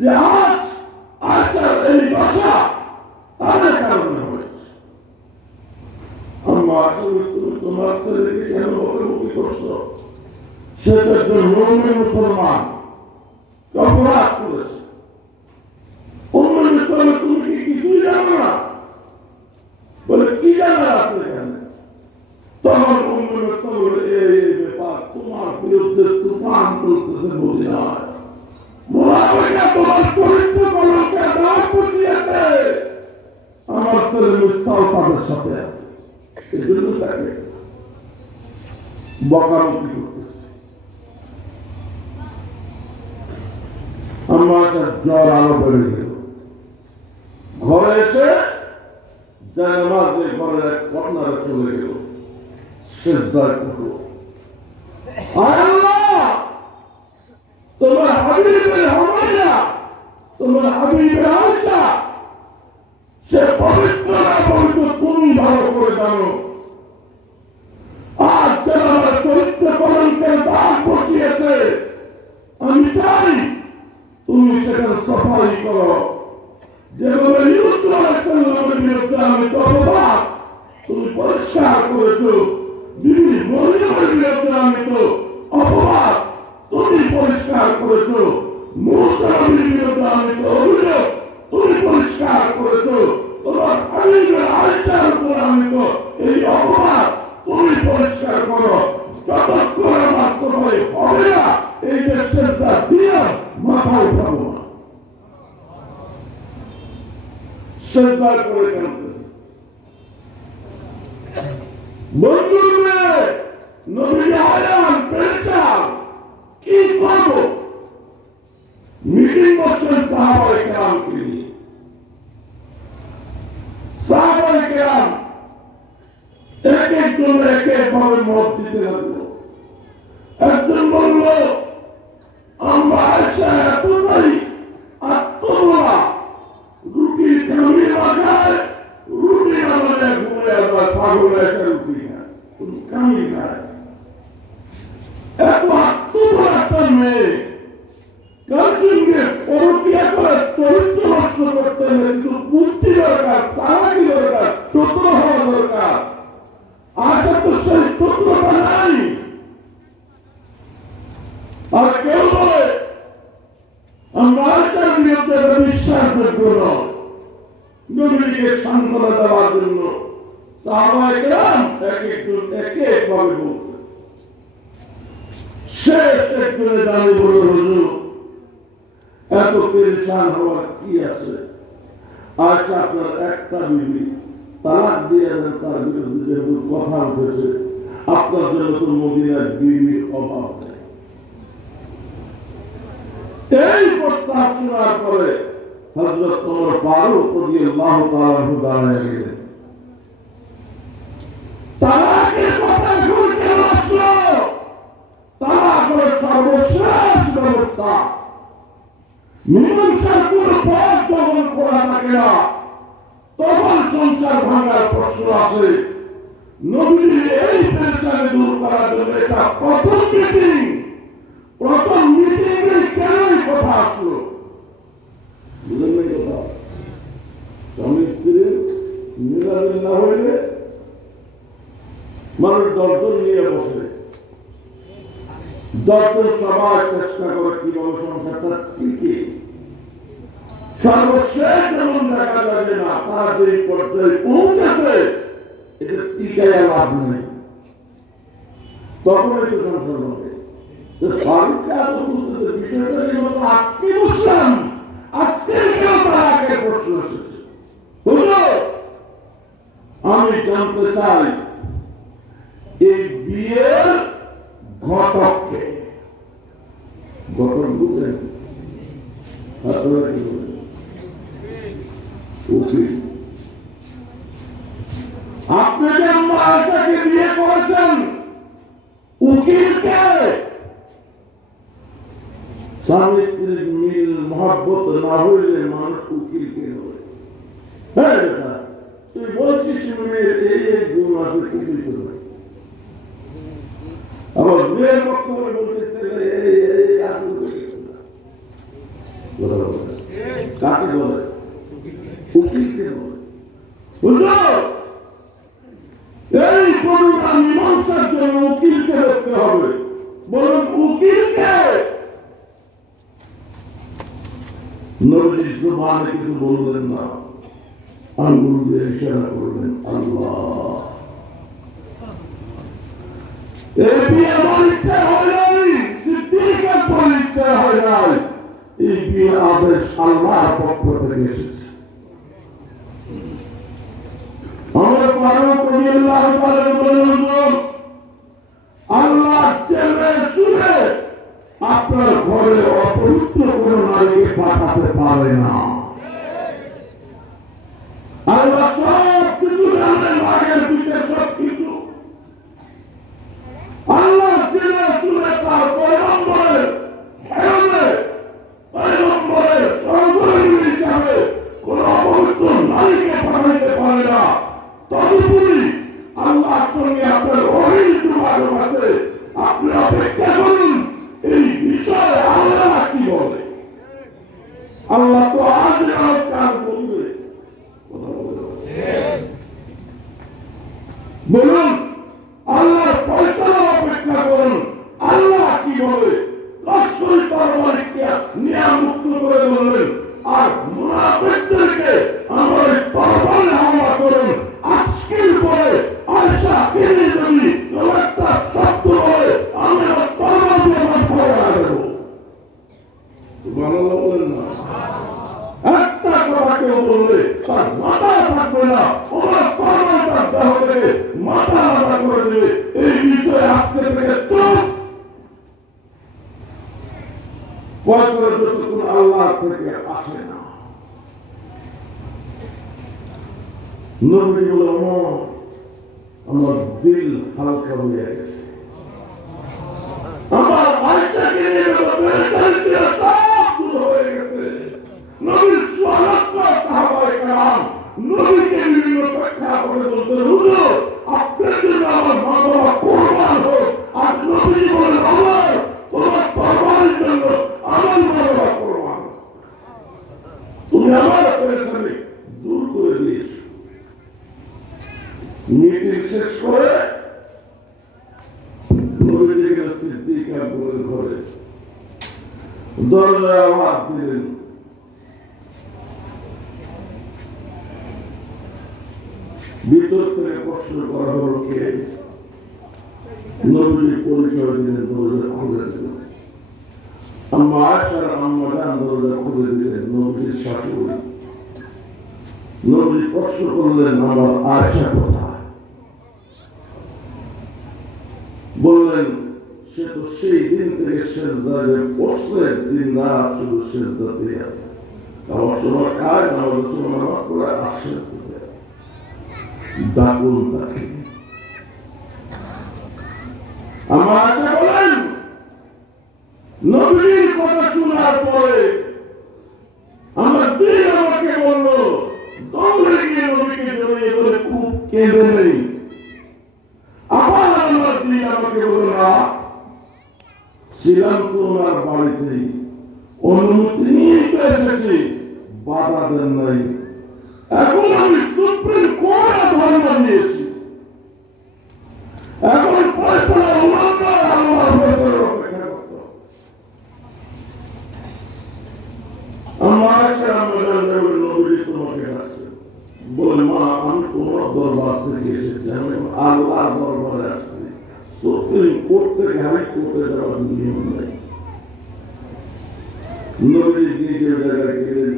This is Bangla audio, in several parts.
যে আজ আয়সার এই দশা তাদের কারণে হয়েছে। আম্মা আসলে তুমি তোমার ছেলেকে কেন বকাবকি করছো? সে তো একজন মুমিন মুসলমান, অপরাধ করেছে। তুমি কি কিছুই জানো না? বলে কি জানার আছে এখানে? তখন এই ব্যাপার তোমার বিরুদ্ধে তুফান চলতেছে মদিনায়। মুনাফিকরা তোমার চরিত্র কলঙ্কে দাগ বসিয়েছে। আমার ছেলে মুস্তাও তাদের সাথে আছে, এজন্য তাকে বকাবকি করতেছে। আমার জ্বর আরো বেড়ে গেল। ঘরে এসে জানামাজে ঘরের এক কর্নারে চলে গেল, সেজদায় পড়ল। আল্লাহ, তোমার হাবিবের হুমায়রা, তোমার হাবিবের আয়েশা, সে পবিত্র না পবিত্র তুমি ভালো করে জানো। আজ যারা আমার চরিত্র কলঙ্কের দাগ বসিয়েছে, আমি চাই তুমি সেখানে সাফাই করো। যেভাবে ইউসুফ আলাইহিস সালামের বিরুদ্ধে আমি অপবাদ তুমি পরিষ্কার করেছো, বিবি মরিয়মের বিরুদ্ধে আমি তো অপবাদ তুমি পরিষ্কার করেছো, মূসা নবীর বিরুদ্ধে আমি তো অভিযোগ তুমি পরিষ্কার করেছো, তোমার হাবিবের আয়েশার উপর আমি তো এই অপবাদ তুমি পরিষ্কার করো। যতক্ষণ আমার তোমায় হবে না এই যে সেজদা দিয়ে মাথা উঠাবো না। সেজদা করে কাঁদতেছে। বন্ধুরা, নবী আয়াম পেরেশান, কি করব? মিটিং করছেন সাহাবায়ে কেরামকে নিয়ে। সাহাবায়ে কেরাম এক একজন এক একভাবে মত দিতে লাগলো। একজন বলল, আমরা আয়েশা এতটাই আত্মবলা, রুটি কামি মাখায়, রুটি আমাদের ঘুরে আবার ছাগল একটা রুটি খায়, কামি খায়। এত আত্মবলা একটা মেয়ে কার সঙ্গে পরকিয়া করে চরিত্র নষ্ট করতে হলে কিন্তু বুদ্ধি দরকার, চালাকি দরকার, চতুর হওয়া দরকার। আশা তো সেই চতুরতা নাই। আর কেউ বলে আমরা আশার বিরুদ্ধে বিশ্বাসযোগ্য নয়। নবীকে সান্ত্বনা দেওয়ার জন্য সাহাবায়ে কেরাম এক একজন এক একভাবে বলতে। শেষ একজনে দাঁড়িয়ে বলল, হুজুর এত পেরেশান হওয়ার কি আছে? আচ্ছা, আপনার একটা বিবি তালাক দিয়ে দেন, তার বিরুদ্ধে যেহেতু কথা উঠেছে, আপনার জন্য তো মদিনার বিবির অভাব নেই। এই প্রস্তাব শোনার পরে হযরত ওমর ফারুক রাদিয়াল্লাহু তাআলা আনহু দাঁড়িয়ে গেলেন। তালাকের কথা শুনতে আসলো। তালাক হলো সর্বশেষ ব্যবস্থা। মীমাংসার কোন পথ যখন খোলা থাকে না, তখন সংসার ভাঙার প্রশ্ন আসে। নবীর এই পেরেশানি দূর করার জন্য এটা প্রথম মিটিং। প্রথম মিটিং এ কেন কথা আসলো? বুঝলেন না কথা? স্বামী স্ত্রীর মিলামিল না হইলে মানুষ দর্শন নিয়ে বসে, দর্শন সবাই চেষ্টা করে কিভাবে সংসারটা টিকে। সর্বশেষ যেমন দেখা যাবে না, তারা যে পর্যায়ে পৌঁছেছে এটা টিকাইয়া লাভ নেই, তখন একটু সংসার হবে। ফারুককে এত বুঝতেছে বিষয়টা নিয়ে আজকে বুঝলাম, আজকে কেউ তার আগে প্রশ্ন এসেছে। আমি জানতে চাই এই বিয়ের ঘটককে। ঘটক বুঝলেন? আপনারা কি বলেন? উকিল। আপনি যে আম্মা আয়েশাকে বিয়ে করেছেন, উকিলকে। স্বামী স্ত্রীর মিল মহব্বত না হইলে মানুষ উকিলকে হয়। হ্যাঁ, তুই বলছিস মেয়ের এই এই গুণ আছে, কিছুই তো নয়। আবার মেয়ের পক্ষ করে বলতেছে কাকে বলে? উকিলকে বলে। বুঝলো? এই করুণা মীমাংসার জন্য উকিলকে দেখতে হবে। বলুন উকিলকে। নবীজি জুবানে কিছু বললেন না, আঙ্গুল দিয়ে ইশারা করলেন আল্লাহ। এই বিয়ে পরীক্ষা হয় নাই, সিদ্দিকের পরীক্ষা হয় নাই, এই বিয়ে আদেশ আল্লাহর পক্ষ থেকে এসেছে। আমরা ফারুক রাদিয়াল্লাহু তাআলা বলেন, আল্লাহ চেয়ে শুনে আপনার ঘরে অপবিত্র কোন নারীকে পাঠাতে পারে না। আল্লাহ সব কিছু জানেন, আগের পিছিয়ে সব কিছু। আল্লাহ চেয়ে শুনে তার পয়গম্বরের হেরমে, পয়গম্বরের সর্বজনীন হিসাবে কোন অপবিত্র নারীকে পাঠাইতে পারে না। তদুপরি আল্লাহর সঙ্গে আপনার অনেক যোগাযোগ আছে। আপনি অপেক্ষা করুন, এই বিষয়ে আল্লাহ কি বলে। আল্লাহ তো আজ কাজ করবে। বলুন আল্লাহর ফয়সালা অপেক্ষা করুন, আল্লাহ কি বলে। লস্করি তরবারিকে নিয়ামুক্ত করে বললেন, আর মুনাফিকদেরকে আমার তরবারি হামলা করুন। আজকের পরে আয়সা কিনে যদি একটা শব্দ হয়, আমি আমার তরবারি দিয়ে মাথা দেব। সুবহানাল্লাহ বলেন না? একটা কথা কেউ বললে তার মাথা থাকবে না, ওনার তরবারি তার দেহ থেকে মাথা আলাদা করে দেবে। এই বিষয়ে আজকে থেকে চুপ। ফয়সালা যতক্ষণ আল্লাহ থেকে আসে না। নবী বলল, আমার দিল হালকা হয়ে গেছে। আমার আয়সাকে নিয়ে সব দূর হয়ে গেছে। নবীর সুলক্ষ সাহাবায়ে কেরাম নবীকে বিভিন্ন প্রেক্ষাপটে বলতেন, হুজুর আপনার জন্য আমার মা বাবা কোরবান হোক। আর নবী বলেন, আমার তোমার তরবারির জন্য আমার মা বাবা কোরবান হোক। তুমি আমার পেরেশানি দূর করে দিয়েছ। মিটিং শেষ করে নবীজি গেলেন সিদ্দিক আকবরের ঘরে। দরজায় আওয়াজ দিলেন। ভিতর থেকে প্রশ্ন করা হলো কে? নবীজি পরিচয় দিলেন, দরজা খুলে দিলেন। আম্মা আয়েশার আম্মা জান দরজা খুলে দিলেন, নবীজির শাশুড়ি। নবী প্রশ্ন করলেন, আমার আয়েশা কোথায়? বললেন, সে তো সেই দিন থেকে সেজদায় বসে দিন রাত শুধু সেজদাতে আছে। আমার সময় খায়, আমাদের সময় নামাজ পড়ে আসে, ডাকুন তাকে। আমার আশা বলেন, নবীর কথা শোনার পরে আমার দিন আমাকে বললো, দৌড়ে গিয়ে নবীকে জড়িয়ে ধরে খুব কেঁদে নেই। আবার আমার দিন আমাকে বলল, না ছিলাম তো ওনার বাড়িতেই, অনুমতি নিয়ে তো এসেছি, বাধা দেন নাই। এখন আমি সুপ্রিম কোর্টে ধর্ণা দিয়েছি। এখন ফয়সালা ওনার আল্লাহর ফয়সালার অপেক্ষা করত। আমার নবী তোমাকে ডাকছে। বলে, মা আমি তোমার দরবার থেকে এসেছি, আমি আল্লাহর দরবারে আসছি। সুপ্রিম কোর্ট থেকে হাই কোর্টে যাওয়ার নিয়ম নেই। নবী নিজের জায়গায় গেলেন,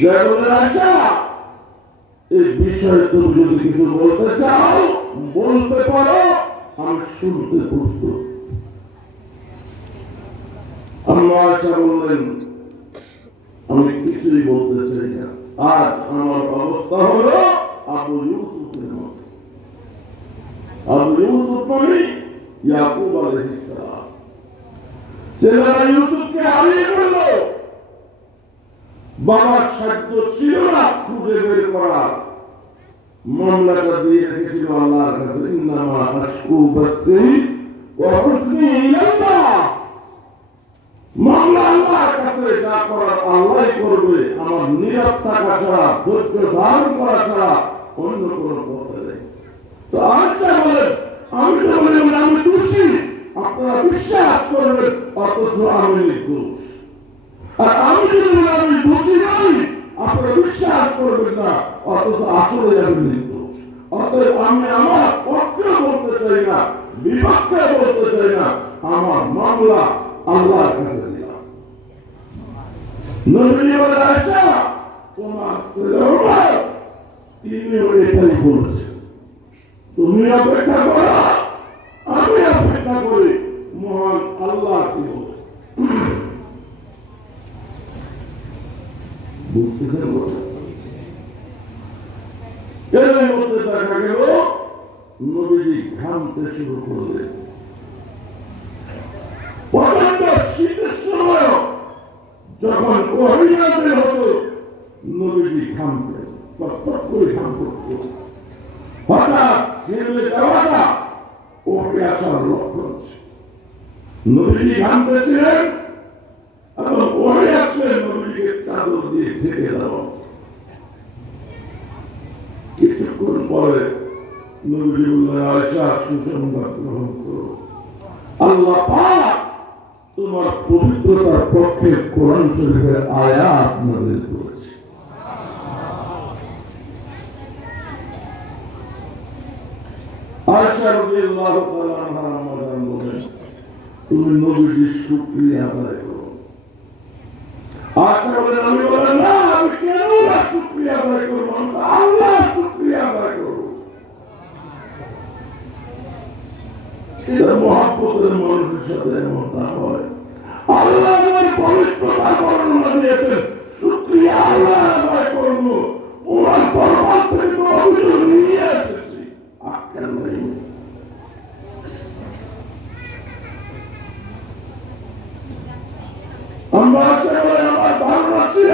যা বলে আসা এই বিষয়ে তুমি যদি কিছু বলতে চাও বলতে পারো, আমি শুনতে প্রস্তুত। আম্মা আয়েশা বললেন, আমি কিছুই বলতে চাই না। আজ আমার অবস্থা হলো আবু ইউসুফের মতো। আবু ইউসুফ মানে ইয়াকুব আলাইহিস সালাম। ছেলেরা ইউসুফকে হারিয়ে ফেলল। বাবার সাধ্য ছিল না খুঁজে বের করার। মামলাটা দিয়ে রেখেছিল আল্লাহর কাছে, ইন্নামা আশকু বাসি ওয়া হুজনি ইলাল্লাহ। মামলা আল্লাহর কাছে, যা থাকা ছাড়া, ধৈর্য ধারণ করা ছাড়া অন্য কোন পথ নেই। তো আচ্ছা বলেন, আমি তো বলি আমি দোষী, আপনারা বিশ্বাস করবেন অথচ আমি নির্দোষ। আর আমি যদি বলি আমি দোষী নই, আপনারা বিশ্বাস করবেন না অথচ আসলে আমি নির্দোষ। অতএব আমি আমার পক্ষে বলতে চাই না, বিপক্ষে বলতে চাই না, আমার মামলা আল্লাহর কাছে দিলাম। নবী বলে আয়েশা, তোমার ছেলে ওমর তিনিও এটাই বলেছে, তুমি অপেক্ষা করো, আমি অপেক্ষা করি মহান আল্লাহ কি বলে। বুঝতেছেন? এর মধ্যে দেখা গেল নবীজি ঘামতে শুরু করলেন। প্রচন্ড শীতের সময় যখন অভিযানে হতো নবীজি ঘামতেন, টকটক করে ঘাম পড়ত। হঠাৎ ঘেমে যাওয়াটা ও পেয়াসার লক্ষণ। নবীজি ঘামতেছিলেন এবং ওরে আসলেন নবীজিকে চাদর দিয়ে ঢেকে দেওয়া। কিছুক্ষণ পরে নবীজি বললেন, আয়েশা সুসংবাদ গ্রহণ করো, আল্লাহ পাক তোমার পবিত্রতার পক্ষে কোরআন শরীফের আয়াত নাযিল করেছে। আয়েশা রাদিয়াল্লাহু তাআলা আনহা আমাদের বলেন, তুমি নবীজির শুকরিয়া আদায় করো। আয়েশা বলেন, আমি বলেন না, আমি কেন না শুকরিয়া আদায় করবো, আমি আল্লাহর শুকরিয়া আদায় করবো। এটা মহব্বতের মানুষের সাথে এমনটা হয়। আল্লাহ আমার পবিত্রতার বর্ণনা দিয়েছেন, শুকরিয়া আল্লাহ আদায় করবো। ওনার পরমাত্ম থেকে তো অভিযোগ নিয়ে এসেছি, আক্কেল নেই। আমরা আমার ধারণা ছিল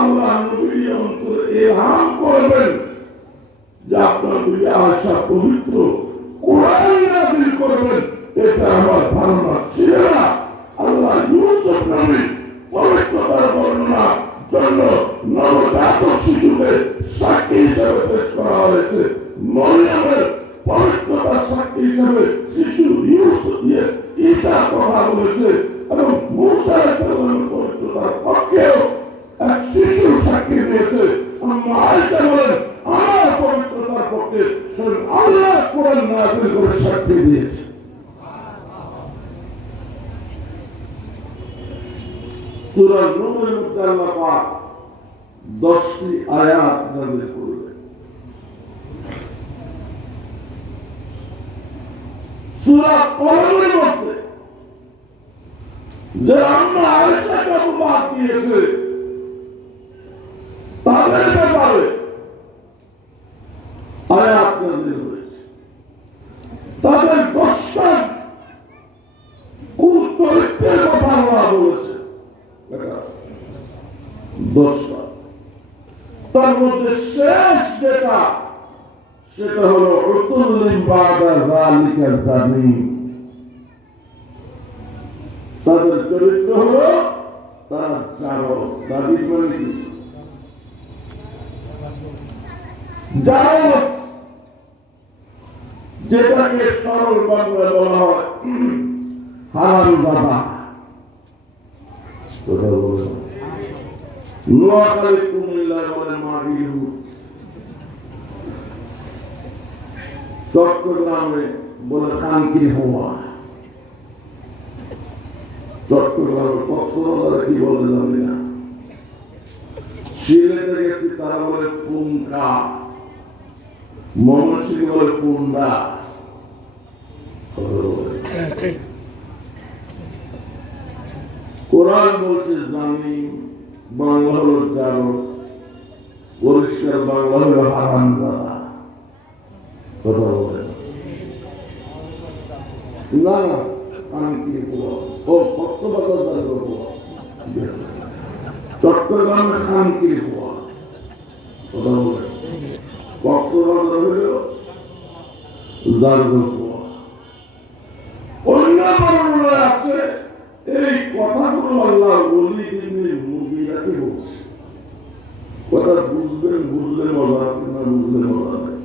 আল্লাহ নবী অন্তরে ইলহাম করবেন যে আপনার দুই আশা পবিত্র কোরআন নাযিল করবেন, এটা আমার ধারণা ছিল না। আল্লাহ ইউসুফ নবী পবিত্রতার বর্ণনার জন্য নবজাতক শিশুকে সাক্ষী হিসেবে পেশ করা হয়েছে। মরিয়মের পবিত্রতার সাক্ষী হিসেবে শিশু ইউসুফ ঈসা কথা বলেছে এবং মূসা আলাইহিস পবিত্রতার পক্ষেও এক শিশু সাক্ষী দিয়েছে। আয়েশা বলেন, আমার পবিত্রতার পক্ষে স্বয়ং আল্লাহ কোরআন নাযিল করে সাক্ষী দিয়েছে। সূরা নূরের মধ্যে আল্লাহ পাক 10টি আয়াত নাযিল করলেন। সূরা কলমের মধ্যে যে আম্মা আয়েশাকে অপবাদ দিয়েছে তাদের ব্যাপারে আয়াত নাযিল হয়েছে। তাদের 10টা কুচরিত্রের কথা আল্লাহ বলেছে, 10টা। তার মধ্যে শেষ যেটা, সেটা হলো উতুল্লিন বাদা যালিকা জামিন। তাদের চরিত্র হলো তারা জারজ। জামিন মানে কি? জারজ, যেটাকে সরল বাংলায় বলা হয় হারাম দাদা। নোয়াখালী কুমিল্লা বলে মাটির, চট্টগ্রামে বলে কানকির হওয়া, চট্টগ্রামের কক্সবাজারে কি বলে জানি না, সিলেটে গেছি তারা বলে পুঙ্কা, ময়মনসিংহে বলে পুন্ডা। কোরআন বলছে জানি, বাংলা হলো জারজ, পরিষ্কার বাংলা হলো হারামজাদা। কথা বলে না না, কানকির হওয়া ও কক্সবাজার হওয়া, চট্টগ্রামে কানকির হওয়া। কথা বলে কক্সবাজার হইল জারজ হওয়া। অন্য বর্ণনায় আছে এই কথাগুলো আল্লাহ ওলীদ ইবনে মুগীরাকে বলছে। কথা বুঝবেন, বুঝলে মজা আছে, না বুঝলে মজা নেই।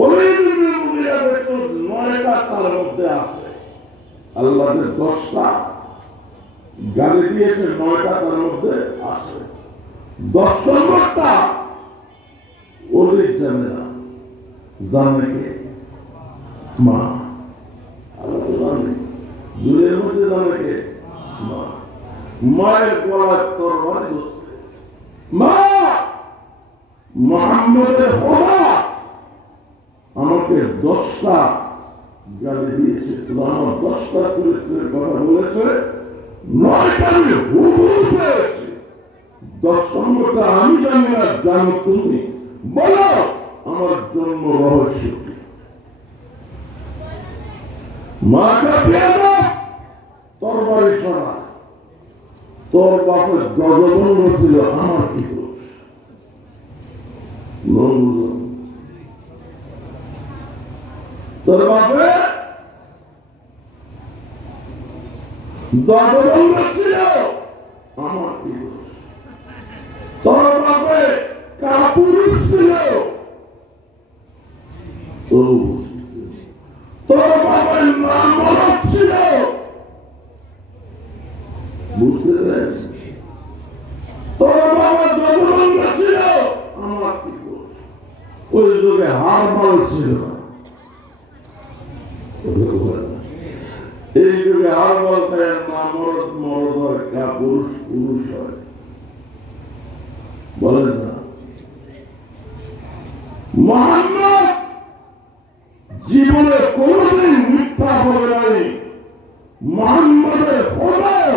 ওলিদ ইবনে মুগীরা দেখুন 9টা তার মধ্যে আছে, আল্লাহ 10টা গালি দিয়েছে, 9টা তার মধ্যে আছে। 10 নম্বরটা ওলিদ জানে না, জানে কে? মা। আল্লাহ তো জানে, জুলের মধ্যে জানে কে? মা। মায়ের গলায় তরবারি ধরছে, মা মুহাম্মদের খোদা আমাকে 10টা গালি দিয়েছে, আমার 10টা চরিত্রের কথা বলেছে, 9টা আমি হুবহু পেয়েছি, 10 নম্বরটা আমি জানি না, জানো তুমি, বলো আমার জন্ম রহস্য কি? মাকে পেয়াদা তরবারি সরা, তোর বাপের গজবন্ধ ছিল, আমার কি দোষ? তোর বাপে গজবন্ধ ছিল, আমার কি দোষ? তোর বাপে কাপুরুষ ছিল, তোর বাপের নাম মরদ ছিল, বুঝতে পেরেন? তোর বাবা গজবন্ধ ছিল, আমার কি দোষ? ওই যুগে হারমাল ছিল না, এই যুগে হারমাল খায় না, মরদ মরদ হয়, কাপুরুষ পুরুষ হয়, বলেন না? মুহাম্মদ জীবনে কোনদিন মিথ্যা বলে নাই, মুহাম্মদের খোদাও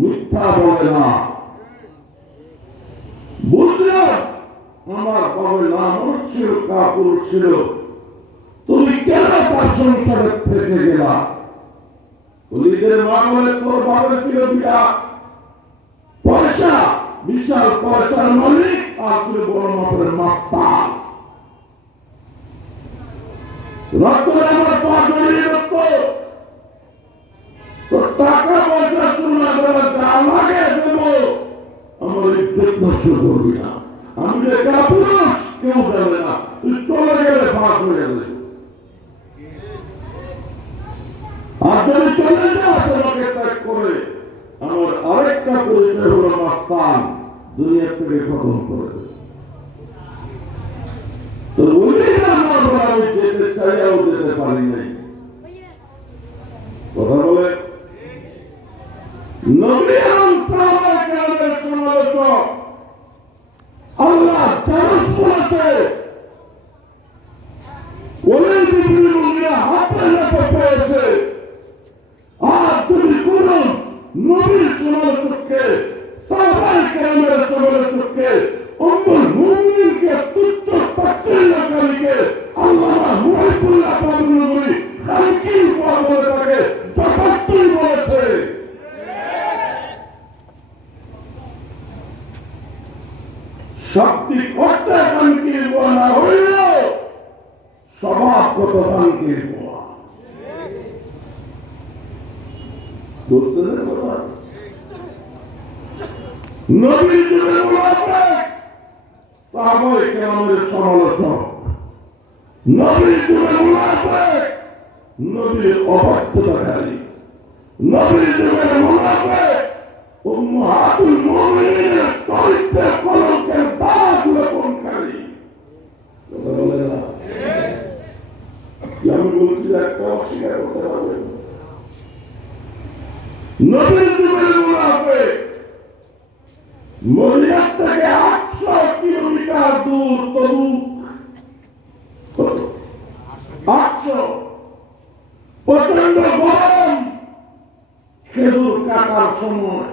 মিথ্যা বলে না। বুঝলাম আমার বাবার নাম ছিল কাপুরুষ ছিল, তুমি কেন তার সংসারে থেকে গেলা? ওলিদের মা বলে তোর বাবার ছিল বিরাট পয়সা, বিশাল পয়সার মালিক, আর ছিল বড় মাপের মাস্টার, রক্ত আমার পা জড়িয়ে রক্ত, তোর টাকা পয়সা সোনা করে যা লাগে দেব, আমার ইজ্জত নষ্ট করবি না, আমি যে কাপুরুষ কেউ জানে না, তুই চলে গেলে ফাঁস হয়ে গেলে, আর যদি চলে যাও তোমাকে ত্যাগ করে, আমার আরেকটা পরিচয় হলো মাস্তান, দুনিয়া থেকে খতম করে দেবে। তো বলি আমি যেতে চাইয়াও যেতে পারি নাই, কথা বলে নবী সাহাবায়ে কেরামের সমালোচক আল্লাহ দারুস বলেছে, ওলিদ ইবনে মুগীরা হাতে হাতে পেয়েছে, আর যদি কোন নবীর সমালোচককে, সাহাবায়ে কেরামের সমালোচককে, উম্মুল মুমিনিনকে তুচ্ছ তাচ্ছিল্যকারীকে আল্লামা মুহিবুল্লাহ কাদরী খানকি বলে তাকে যথার্থই বলেছে। শাব্দিক অর্থে খানকির বোয়া না হইলেও স্বভাবগত খানকির বোয়া। বুঝতেছেন কথা? নবীর যুগের মুনাফিক সাহাবায়ে কেরামের সমালোচক, নবীর যুগের মুনাফিক নবীর অবাধ্যতাকারী, নবীর যুগের মুনাফিক উম্মাহাতুল মুমিনিনের চরিত্রে কলঙ্কের দাগ লেপনকারী। কথা বলে না? আমি বলছি যে একটা অস্বীকার করতে পারবেন? নবীর যুগের মুনাফিক মদিনা থেকে 800 কিলোমিটার দূর তবুক, 800 প্রচন্ড গরম, খেজুর কাটার সময়